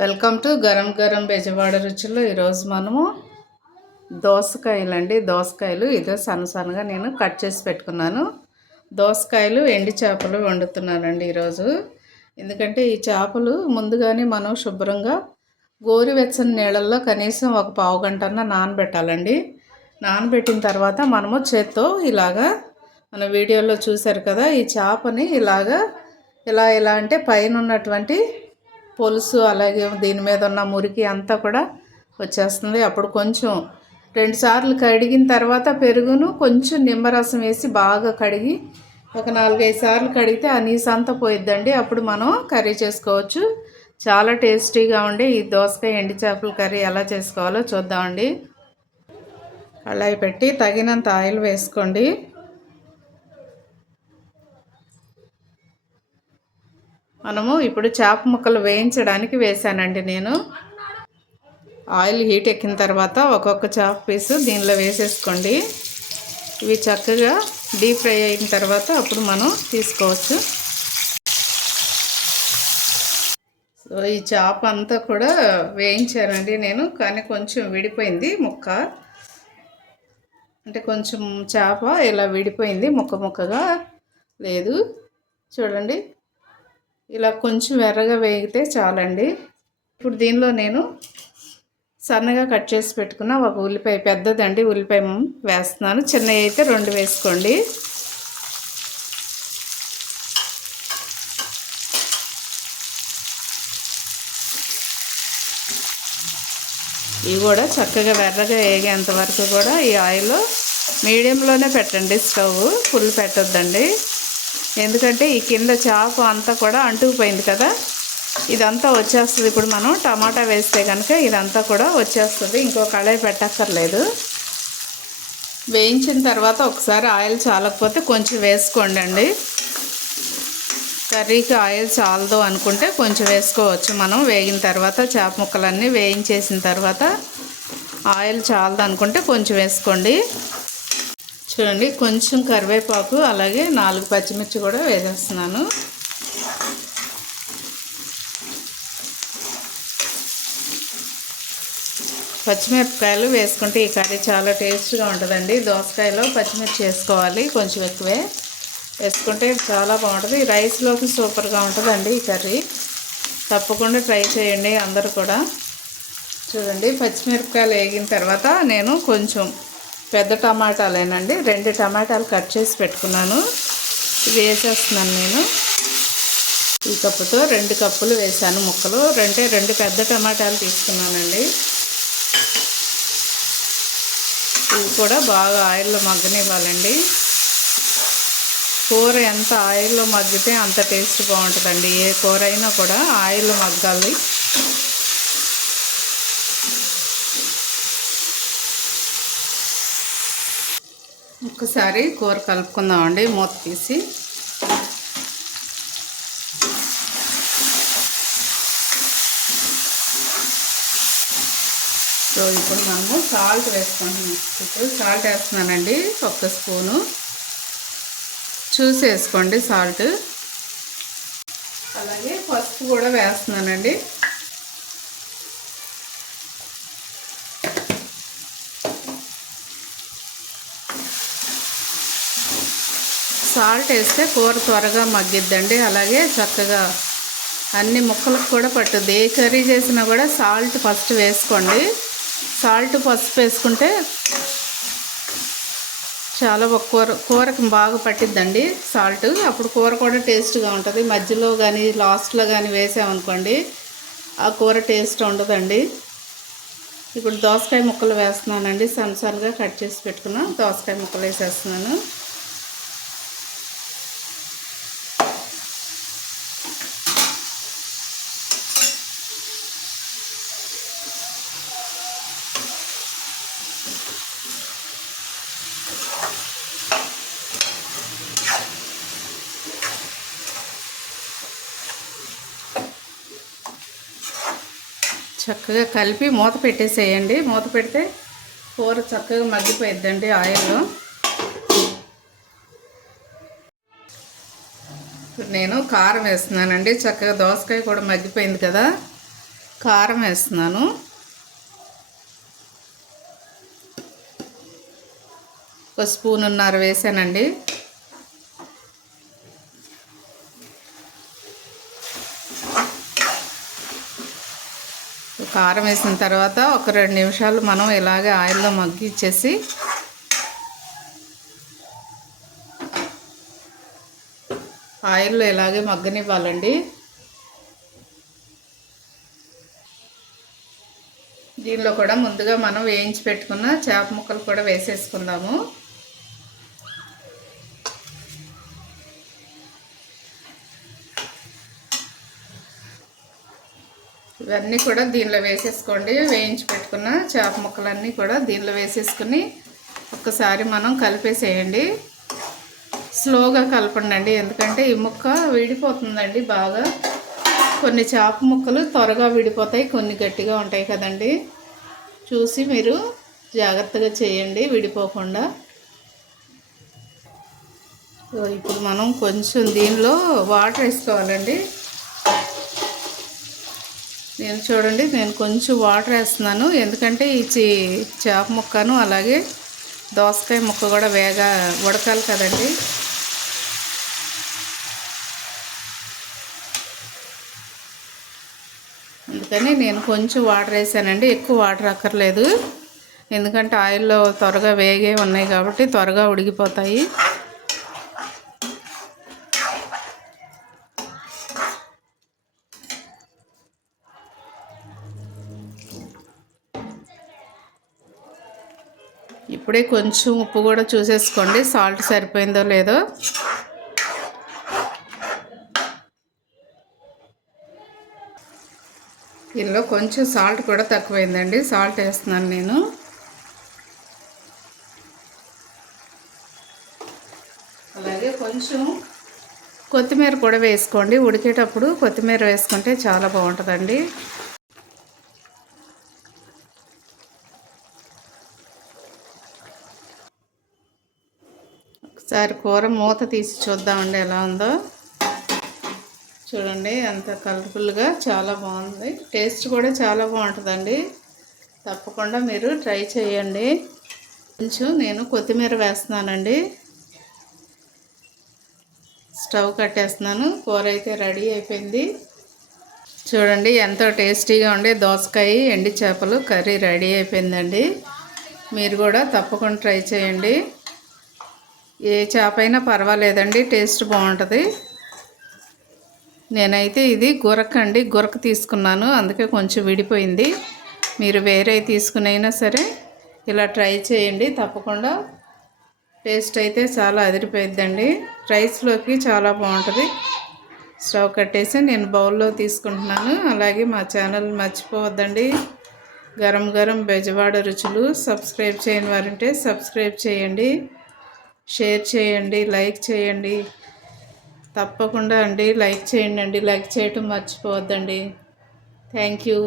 Welcome to గరం గరం బెజవాడ రుచుల్లో. ఈరోజు మనము దోసకాయలు ఇదే సన్నగా నేను కట్ చేసి పెట్టుకున్నాను. దోసకాయలు ఎండి చేపలు వండుతున్నానండి ఈరోజు. ఎందుకంటే ఈ చేపలు ముందుగానే మనం శుభ్రంగా గోరువెచ్చని నీళ్ళల్లో కనీసం ఒక పావు గంటన్నా నానబెట్టాలండి. నానబెట్టిన తర్వాత మనము చేత్తో ఇలాగా మన వీడియోలో చూసారు కదా, ఈ చేపని ఇలా అంటే పైన ఉన్నటువంటి పులుసు అలాగే దీని మీద ఉన్న మురికి అంతా కూడా వచ్చేస్తుంది. అప్పుడు కొంచెం 2 సార్లు కడిగిన తర్వాత పెరుగును కొంచెం నిమ్మరసం వేసి బాగా కడిగి ఒక 4-5 సార్లు కడిగితే ఆ నీసు అంతా పోయిద్దండి. అప్పుడు మనం కర్రీ చేసుకోవచ్చు. చాలా టేస్టీగా ఉండే ఈ దోసకాయ ఎండి చేపల కర్రీ ఎలా చేసుకోవాలో చూద్దామండి. కళాయి పెట్టి తగినంత ఆయిల్ వేసుకోండి. మనము ఇప్పుడు చేప ముక్కలు వేయించడానికి వేసానండి నేను. ఆయిల్ హీట్ ఎక్కిన తర్వాత ఒక్కొక్క చేప పీసు దీనిలో వేసేసుకోండి. ఇవి చక్కగా డీప్ ఫ్రై అయిన తర్వాత అప్పుడు మనం తీసుకోవచ్చు. సో ఈ చేప అంతా కూడా వేయించానండి నేను, కానీ కొంచెం విడిపోయింది ముక్క. అంటే కొంచెం చేప ఇలా విడిపోయింది, ముక్కగా లేదు. చూడండి, ఇలా కొంచెం ఎర్రగా వేగితే చాలండి. ఇప్పుడు దీనిలో నేను సన్నగా కట్ చేసి పెట్టుకున్న ఒక ఉల్లిపాయ, పెద్దదండి ఉల్లిపాయ వేస్తున్నాను. చిన్నవి అయితే 2 వేసుకోండి. ఇవి కూడా చక్కగా ఎర్రగా వేగేంత వరకు కూడా ఈ ఆయిల్లో మీడియంలోనే పెట్టండి. స్టవ్ ఫుల్ పెట్టొద్దండి, ఎందుకంటే ఈ కింద చేప అంతా కూడా అంటుకుపోయింది కదా, ఇదంతా వచ్చేస్తుంది. ఇప్పుడు మనం టమాటా వేస్తే కనుక ఇదంతా కూడా వచ్చేస్తుంది, ఇంకో కళాయి పెట్టక్కర్లేదు. వేయించిన తర్వాత ఒకసారి ఆయిల్ చాలకపోతే కొంచెం వేసుకోండి అండి. కర్రీకి ఆయిల్ చాలదు అనుకుంటే కొంచెం వేసుకోవచ్చు. మనం వేగిన తర్వాత చేప ముక్కలన్నీ వేయించేసిన తర్వాత ఆయిల్ చాలదు అనుకుంటే కొంచెం వేసుకోండి. చూడండి, కొంచెం కరివేపాకు అలాగే 4 పచ్చిమిర్చి కూడా వేసేస్తున్నాను. పచ్చిమిరపకాయలు వేసుకుంటే ఈ కర్రీ చాలా టేస్ట్గా ఉంటుందండి. దోసకాయలో పచ్చిమిర్చి వేసుకోవాలి, కొంచెం ఎక్కువే వేసుకుంటే చాలా బాగుంటుంది. రైస్లోకి సూపర్గా ఉంటుందండి ఈ కర్రీ. తప్పకుండా ట్రై చేయండి అందరూ కూడా. చూడండి, పచ్చిమిరపకాయలు వేగిన తర్వాత నేను కొంచెం పెద్ద టమాటాలేనండి 2 టమాటాలు కట్ చేసి పెట్టుకున్నాను, ఇవి వేసేస్తున్నాను. నేను ఈ కప్పుతో 2 కప్పులు వేసాను ముక్కలు. 2 పెద్ద టమాటాలు తీసుకున్నానండి. ఇవి కూడా బాగా ఆయిల్లో మగ్గనివ్వాలండి. కూర ఎంత ఆయిల్లో మగ్గితే అంత టేస్ట్ బాగుంటుందండి. ఏ కూర అయినా కూడా ఆయిల్లో మగ్గాలి. ఒక్కసారి కూర కలుపుకుందామండి మూత తీసి. సో ఇప్పుడు మనము సాల్ట్ వేసుకుంటున్నాం. ఇప్పుడు సాల్ట్ వేస్తున్నానండి, 1 స్పూను. చూసి వేసుకోండి సాల్ట్. అలాగే పసుపు కూడా వేస్తున్నానండి. సాల్ట్ వేస్తే కూర త్వరగా మగ్గిద్దండి. అలాగే చక్కగా అన్ని ముక్కలకు కూడా పట్టుద్ది. ఏ కర్రీ చేసినా కూడా సాల్ట్ ఫస్ట్ వేసుకోండి. సాల్ట్ పసుపు వేసుకుంటే చాలా కూరకు బాగా పట్టిద్దండి సాల్ట్. అప్పుడు కూర కూడా టేస్ట్గా ఉంటుంది. మధ్యలో కానీ లాస్ట్లో కానీ వేసామనుకోండి ఆ కూర టేస్ట్ ఉండదండి. ఇప్పుడు దోసకాయ ముక్కలు వేస్తున్నానండి. సన్నగా కట్ చేసి పెట్టుకున్న దోసకాయ ముక్కలు వేసేస్తున్నాను. చక్కగా కలిపి మూత పెట్టేసేయండి. మూత పెడితే కూర చక్కగా మగ్గిపోయిద్దండి ఆయిల్లో. నేను కారం వేస్తున్నానండి. చక్కగా దోసకాయ కూడా మగ్గిపోయింది కదా, కారం వేస్తున్నాను. ఒక స్పూనున్నర వేసానండి. కారం వేసిన తర్వాత ఒక 2 నిమిషాలు మనం ఇలాగే ఆయిల్లో మగ్గిచ్చేసి ఆయిల్లో ఇలాగే మగ్గనివ్వాలండి. దీనిలో కూడా ముందుగా మనం వేయించి పెట్టుకున్న చేప ముక్కలు కూడా వేసేసుకుందాము. ఇవన్నీ కూడా దీనిలో వేసేసుకోండి. వేయించి పెట్టుకున్న చేప ముక్కలన్నీ కూడా దీనిలో వేసేసుకుని ఒక్కసారి మనం కలిపేసేయండి. స్లోగా కలపండి, ఎందుకంటే ఈ ముక్క విడిపోతుందండి బాగా. కొన్ని చేప ముక్కలు త్వరగా విడిపోతాయి, కొన్ని గట్టిగా ఉంటాయి కదండి. చూసి మీరు జాగ్రత్తగా చేయండి విడిపోకుండా. ఇప్పుడు మనం కొంచెం దీనిలో వాటర్ వేసుకోవాలండి. నేను కొంచెం వాటర్ వేస్తున్నాను, ఎందుకంటే ఈ చేప ముక్కను అలాగే దోసకాయ ముక్క కూడా ఉడకాలి కదండి. అందుకని నేను కొంచెం వాటర్ వేసానండి, ఎక్కువ వాటర్ అక్కర్లేదు. ఎందుకంటే ఆయిల్లో త్వరగా వేగే ఉన్నాయి కాబట్టి త్వరగా ఉడికిపోతాయి. ఇప్పుడే కొంచెం ఉప్పు కూడా చూసేసుకోండి, సాల్ట్ సరిపోయిందో లేదో. దీనిలో కొంచెం సాల్ట్ కూడా తక్కువైందండి, సాల్ట్ వేస్తున్నాను నేను. అలాగే కొంచెం కొత్తిమీర కూడా వేసుకోండి. ఉడికేటప్పుడు కొత్తిమీర వేసుకుంటే చాలా బాగుంటుందండి. ఒకసారి కూర మూత తీసి చూద్దామండి ఎలా ఉందో. చూడండి అంత కలర్ఫుల్గా చాలా బాగుంది. టేస్ట్ కూడా చాలా బాగుంటుందండి. తప్పకుండా మీరు ట్రై చేయండి. కొంచెం నేను కొత్తిమీర వేస్తున్నానండి. స్టవ్ కట్టేస్తున్నాను. కూర అయితే రెడీ అయిపోయింది. చూడండి ఎంతో టేస్టీగా ఉండే దోసకాయ ఎండి చేపలు కర్రీ రెడీ అయిపోయిందండి. మీరు కూడా తప్పకుండా ట్రై చేయండి. ఏ చేప అయినా పర్వాలేదండి, టేస్ట్ బాగుంటుంది. నేనైతే ఇది గురక తీసుకున్నాను, అందుకే కొంచెం విడిపోయింది. మీరు వేరే తీసుకునైనా సరే ఇలా ట్రై చేయండి తప్పకుండా. టేస్ట్ అయితే చాలా అదిరిపోయిద్దండి. రైస్లోకి చాలా బాగుంటుంది. స్టవ్ కట్టేసి నేను బౌల్లో తీసుకుంటున్నాను. అలాగే మా ఛానల్ మర్చిపోవద్దండి. గరం గరం బెజవాడ రుచులు. సబ్స్క్రైబ్ చేయని వారుంటే సబ్స్క్రైబ్ చేయండి, షేర్ చేయండి, లైక్ చేయండి. తప్పకుండా అండి లైక్ చేయండి, లైక్ చేయటం మర్చిపోవద్దండి. Thank you.